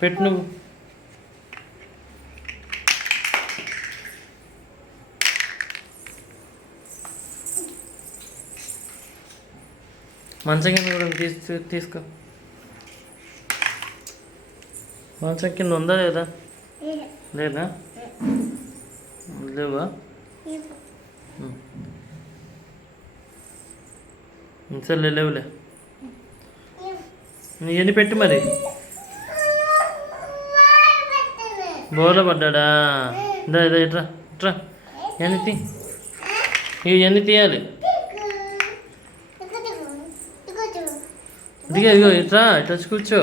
పెట్టు నువ్వు. మంచం కింద కూడా తీసుకో. మంచం కింద ఉందా లేదా? లేదా? లేవా? సరే లేవులే. ఇవన్నీ పెట్టి మరి. బోర్లో పడ్డా? ఇదా ఇదా ఇట్రా ఇట్రా. ఇవన్నీ తీయాలి. ఇదిగో ఇదిగో ఇట్రా ఇట్లా కూర్చో.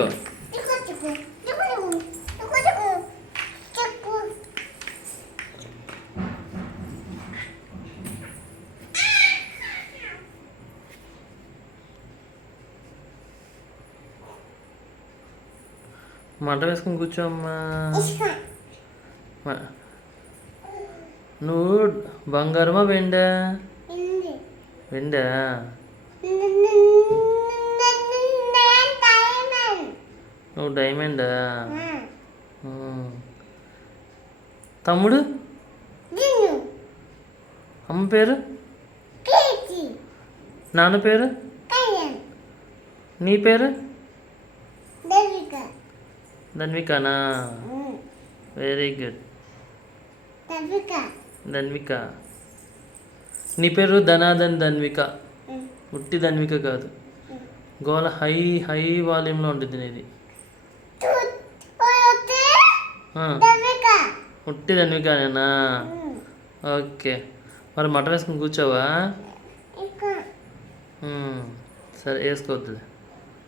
మంట వేసుకొని కూర్చోమ్మా. నువ్వు బంగారమా వెండా? వెండా? నువ్వు డైమండా? తమ్ముడు? అమ్మ పేరు? నాన్న పేరు? నీ పేరు? ధన్వికానా? Very good. ధన్విక. నీ పేరు ధనాధన్ ధన్విక. ఉట్టి ధన్విక కాదు. గోల హై హై వాల్యూమ్లో ఉంటుంది నీది. ఉట్టి ధన్వికానేనా? ఓకే. మరి మటన్ వేసుకుని కూర్చోవా? సరే వేసుకోవద్దు.